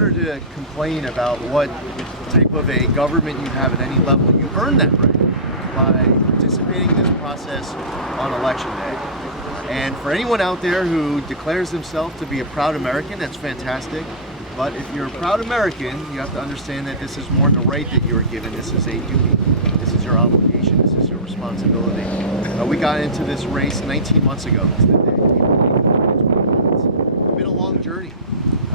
order to complain about what type of a government you have at any level, you earn that right by participating in this process on election day. And for anyone out there who declares themselves to be a proud American, that's fantastic. But if you're a proud American, you have to understand that this is more than a right that you are given. This is a duty. This is your obligation. This is your responsibility. We got into this race 19 months ago. It's been a long journey.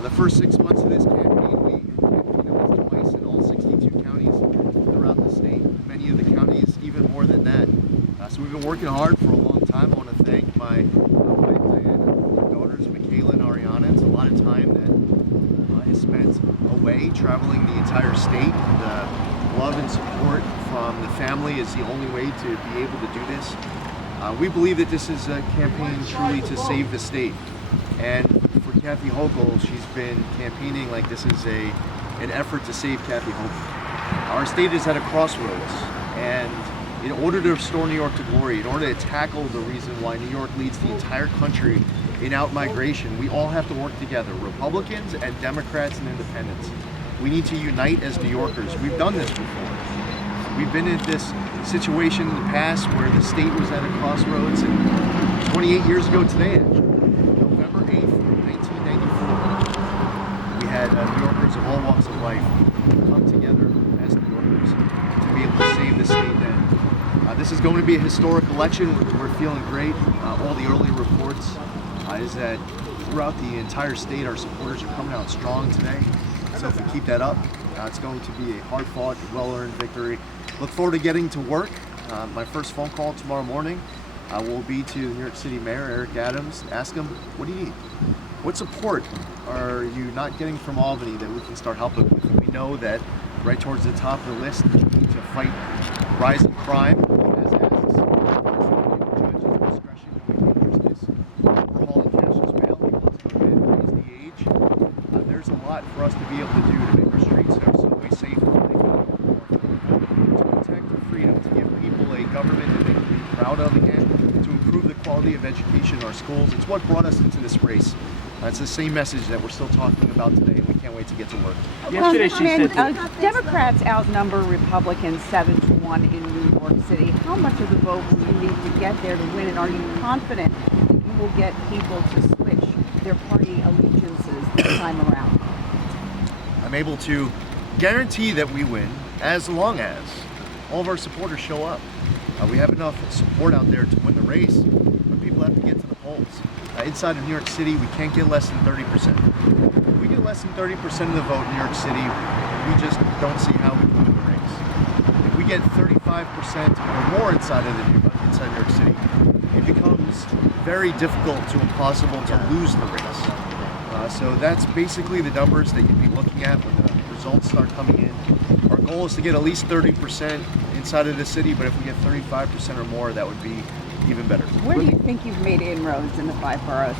The first 6 months of this campaign, we campaigned twice in all 62 counties throughout the state. Many of the counties even more than that. So we've been working hard for a long time. I want to thank my wife Diana, my daughters Michaela and Ariana. It's a lot of time that is spent away traveling the entire state. The love and support from the family is the only way to be able to do this. We believe that this is a campaign truly to save the state. And for Kathy Hochul, she's been campaigning like this is an effort to save Kathy Hochul. Our state is at a crossroads, and in order to restore New York to glory, in order to tackle the reason why New York leads the entire country in out-migration, we all have to work together, Republicans and Democrats and independents. We need to unite as New Yorkers. We've done this before. We've been in this situation in the past where the state was at a crossroads, and 28 years ago today, November 8th, 1994, we had New Yorkers of all walks of life come together as New Yorkers to be able to save the state then. This is going to be a historic election. We're feeling great. All the early reports is that throughout the entire state, our supporters are coming out strong today. So if we keep that up, it's going to be a hard-fought, well-earned victory. Look forward to getting to work. My first phone call tomorrow morning will be to New York City Mayor Eric Adams. Ask him, what do you need? What support are you not getting from Albany that we can start helping with? We know that right towards the top of the list, we need to fight rising crime. For us to be able to do to make our streets and our subway safer, to protect our freedom, to give people a government that they can be proud of again, to improve the quality of education in our schools. It's what brought us into this race. It's the same message that we're still talking about today, and we can't wait to get to work. Yesterday she said Democrats outnumber Republicans 7-1 in New York City. How much of the vote will you need to get there to win, and are you confident that you will get people to switch their party allegiances this time around? I'm able to guarantee that we win as long as all of our supporters show up. We have enough support out there to win the race, but people have to get to the polls. Inside of New York City, we can't get less than 30%. If we get less than 30% of the vote in New York City, we just don't see how we can win the race. If we get 35% or more inside New York City, it becomes very difficult to impossible to lose the race. So that's basically the numbers that you'd be looking at when the results start coming in. Our goal is to get at least 30% inside of the city, but if we get 35% or more, that would be even better. Where do you think you've made inroads in the 5 boroughs?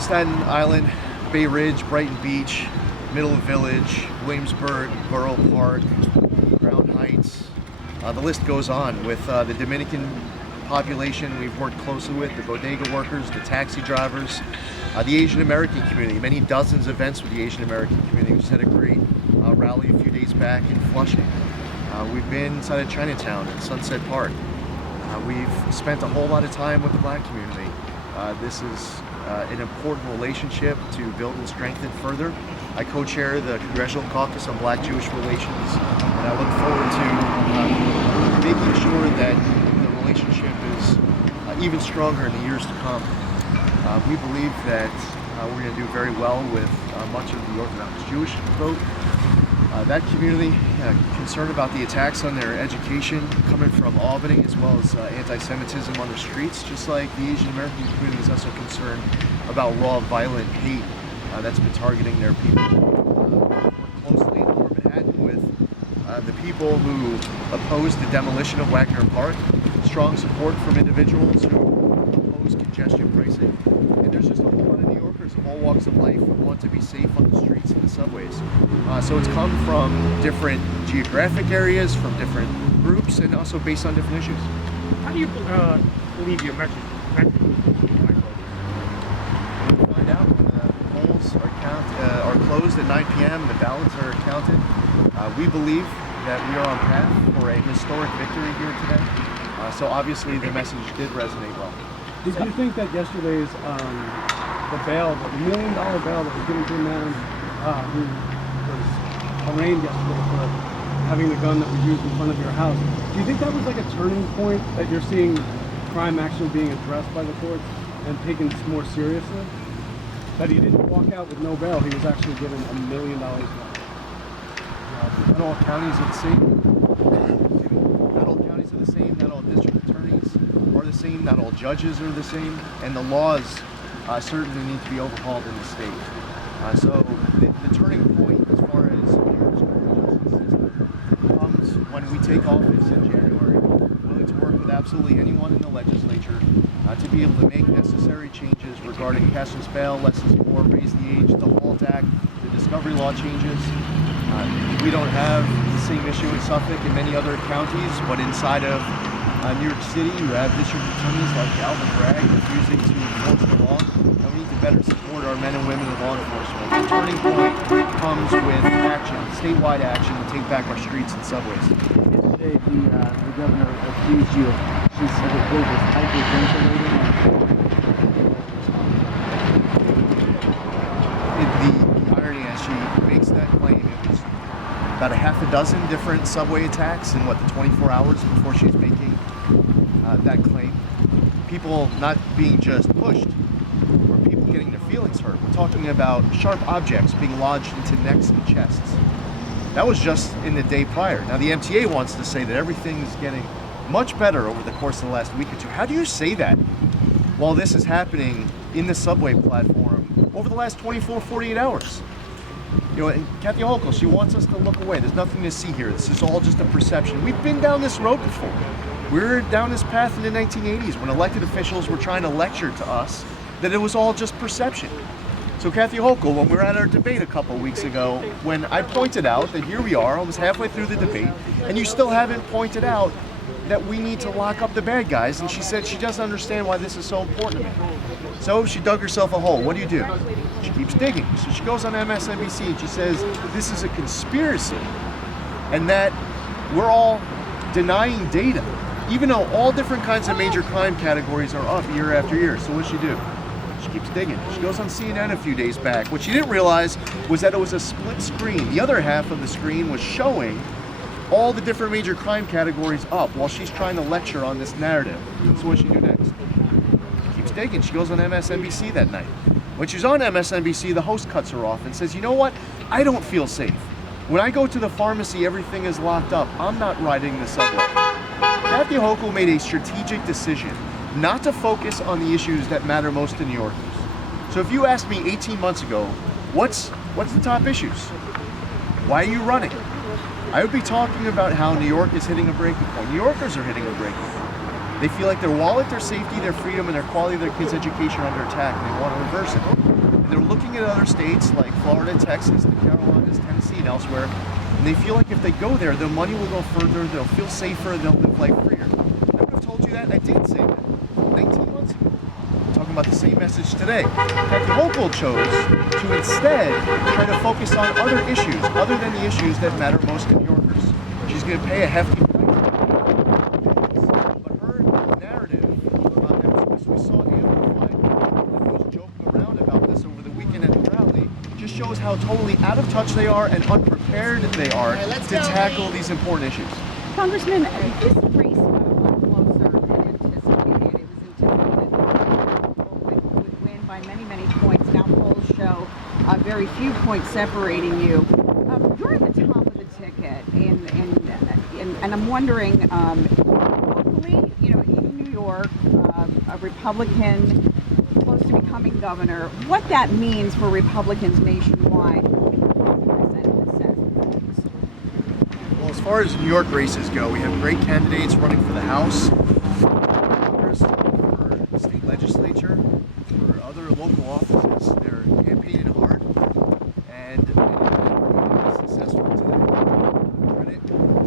Staten Island, Bay Ridge, Brighton Beach, Middle Village, Williamsburg, Borough Park, Crown Heights. The list goes on. With the Dominican population we've worked closely with, the bodega workers, the taxi drivers, the Asian American community, many dozens of events with the Asian American community. We just had a great rally a few days back in Flushing. We've been inside of Chinatown and Sunset Park. We've spent a whole lot of time with the Black community. This is an important relationship to build and strengthen further. I co-chair the Congressional Caucus on Black-Jewish Relations, and I look forward to making sure that the relationship is even stronger in the years to come. We believe that we're going to do very well with much of the Orthodox Jewish vote. That community concerned about the attacks on their education coming from Albany, as well as anti-Semitism on the streets, just like the Asian American community is also concerned about raw, violent hate that's been targeting their people. Work closely in Lower Manhattan with the people who opposed the demolition of Wagner Park. Strong support from individuals who oppose congestion pricing. And there's just a whole lot of New Yorkers of all walks of life who want to be safe on the streets and the subways. So it's come from different geographic areas, from different groups, and also based on different issues. How do you believe your message? We'll find out when the polls are counted closed at 9 p.m. The ballots are counted. We believe that we are on path for a historic victory here today. So obviously the message did resonate well. Did you think that yesterday's the bail, the $1 million bail that was given to a man who was arraigned yesterday for having the gun that was used in front of your house, do you think that was like a turning point that you're seeing crime actually being addressed by the courts and taken more seriously? That he didn't walk out with no bail, he was actually given $1 million bail. Not all counties are the same. Not all counties are the same. Not all district attorneys are the same. Not all judges are the same. And the laws certainly need to be overhauled in the state. So the turning point as far as New York's criminal justice system comes when we take office in January. We're willing to work with absolutely anyone in the legislature to be able to make necessary changes regarding cashless bail, less is more, raise the age, the HALT Act, the discovery law changes. We don't have the same issue in Suffolk and many other counties, but inside of New York City, you have district attorneys like Alvin Bragg refusing to enforce the law, and we need to better support our men and women in law enforcement. The turning point comes with action, statewide action, to take back our streets and subways. Yesterday, the governor accused you of, she said the vote was hyperventilating. The irony as she makes that claim, it was about a half a dozen different subway attacks in the 24 hours before she's making that claim. People not being just pushed, or people getting their feelings hurt. We're talking about sharp objects being lodged into necks and chests. That was just in the day prior. Now the MTA wants to say that everything is getting much better over the course of the last week or two. How do you say that while this is happening in the subway platform over the last 24, 48 hours? You know, and Kathy Hochul, she wants us to look away. There's nothing to see here. This is all just a perception. We've been down this road before. We were down this path in the 1980s when elected officials were trying to lecture to us that it was all just perception. So Kathy Hochul, when we were at our debate a couple of weeks ago, when I pointed out that here we are, almost halfway through the debate, and you still haven't pointed out that we need to lock up the bad guys, and she said she doesn't understand why this is so important to me. So she dug herself a hole. What do? She keeps digging. So she goes on MSNBC and she says this is a conspiracy and that we're all denying data, even though all different kinds of major crime categories are up year after year. So what does she do? She keeps digging. She goes on CNN a few days back. What she didn't realize was that it was a split screen. The other half of the screen was showing all the different major crime categories up while she's trying to lecture on this narrative. So what does she do next? She keeps digging. She goes on MSNBC that night. When she's on MSNBC, the host cuts her off and says, you know what? I don't feel safe. When I go to the pharmacy, everything is locked up. I'm not riding the subway. Kathy Hochul made a strategic decision not to focus on the issues that matter most to New Yorkers. So if you asked me 18 months ago, what's the top issues? Why are you running? I would be talking about how New York is hitting a breaking point. New Yorkers are hitting a breaking point. They feel like their wallet, their safety, their freedom, and their quality of their kids' education are under attack, and they want to reverse it. And they're looking at other states like Florida, Texas, the Carolinas, Tennessee, and elsewhere, and they feel like if they go there, their money will go further, they'll feel safer, they'll live life freer. I would have told you that, I did say that 19 months ago. I'm talking about the same message today. Kathy Hochul chose to instead try to focus on other issues, other than the issues that matter most to New Yorkers. She's going to pay a hefty price. But her narrative about that, which we saw amplified, everyone was joking around about this over the weekend at the rally, just shows how totally out of touch they are and unprepared they are to tackle these important issues. Congressman, this race got a lot closer than anticipated. It was anticipated that would win by many, many points. Now polls show very few points separating you. You're at the top of the ticket, and I'm wondering, locally, you know, in New York, a Republican close to becoming governor, what that means for Republicans nationwide. Well, as far as New York races go, we have great candidates running for the House, for Congress, for the state legislature, for other local offices. They're campaigning hard, and we're successful to them. Credit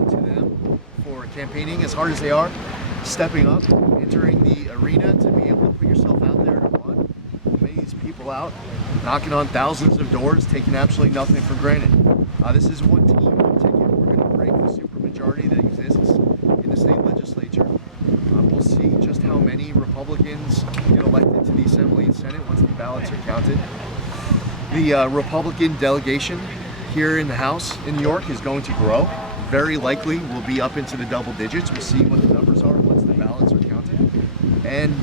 to them for campaigning as hard as they are, stepping up, entering the arena to be able to put yourself out there to run. Many of these people people out, knocking on thousands of doors, taking absolutely nothing for granted. This is one team, one ticket. We're going to break the supermajority that exists in the state legislature. We'll see just how many Republicans get elected to the Assembly and Senate once the ballots are counted. The Republican delegation here in the House in New York is going to grow. Very likely will be up into the double digits. We'll see what the numbers are once the ballots are counted. And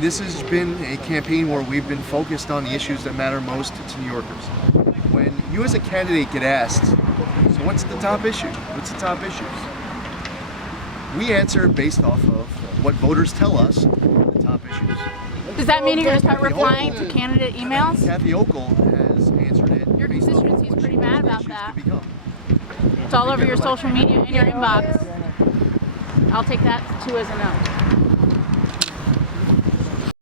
this has been a campaign where we've been focused on the issues that matter most to New Yorkers. When you as a candidate get asked, so what's the top issue? What's the top issues? We answer based off of what voters tell us are the top issues. Does that mean you're going to start replying to candidate emails? Kathy Okel has answered it. Your based off of constituency is what pretty she wants mad the about issues that. to become. It's all over your social media and your inbox. I'll take that too as a no.